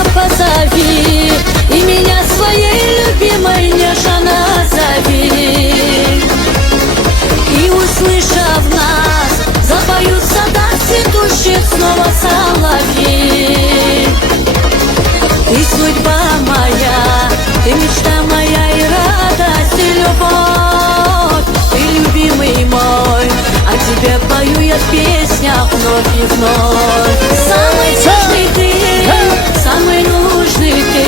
меня позови, и меня своей любимой нежно назови. И услышав нас, запоют в садах цветущих снова соловьи. Ты судьба моя, ты мечта моя и радость, и любовь, ты любимый мой, о тебе пою я в песнях вновь и вновь. Самый нежный ты, самый нужный ты,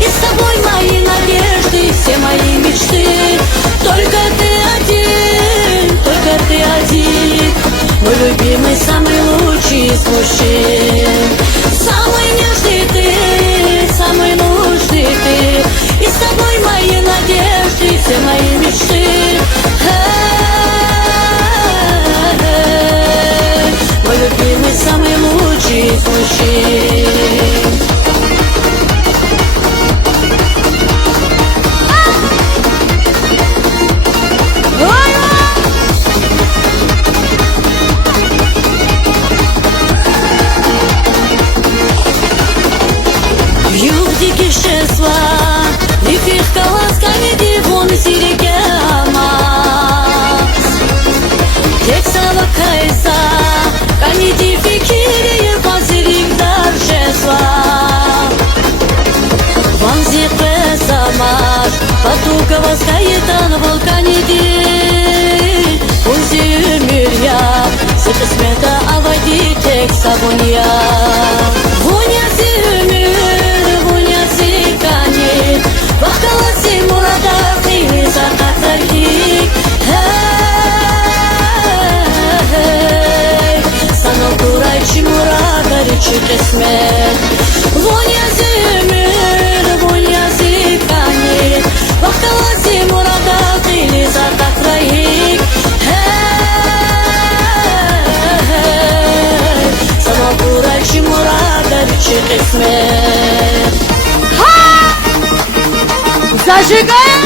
и с тобой мои надежды, все мои мечты. Только ты один, мой любимый, самый лучший из мужчин. Самый нежный ты, самый нужный ты, и с тобой мои надежды, все мои мечты. Мой любимый, самый лучший из мужчин. Лифих каласками дивон сиреке амаз. Тексава кайса, камеди фикири базирик даржезва. Ванзи песамаш, потука воскаетан волканиди. Узи мирья, сыта смета авади текса вунья. Вуня зимир, вуня зикани. Бахталаси мурадахи закатархи. Санал турайчи мурадаричи кесмет. Вуня зимир, вуня зикани. Бахталаси мурадахи закатархи. Санал турайчи мурадаричи кесмет. Зажигаем!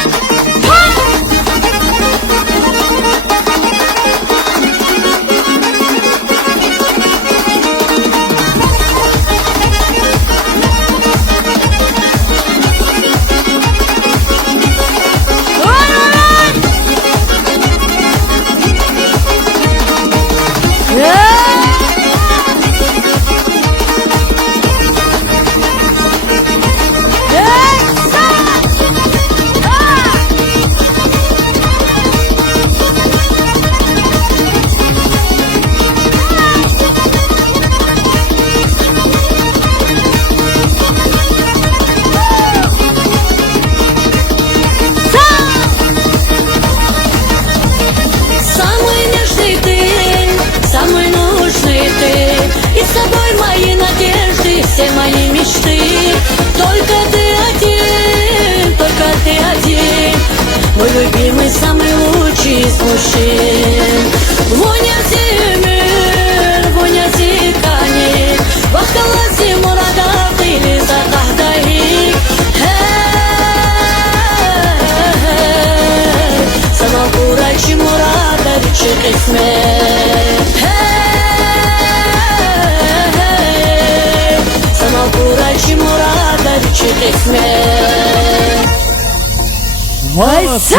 Все мои мечты. Только ты один, мой любимый, самый лучший из мужчин. Воня зимир, воня зикани. Бахталаси мурадах или закахдаи. Санал турайчи мурадаричи кесмет. Санал турайчи мурадаричи кесмет. Молодцы!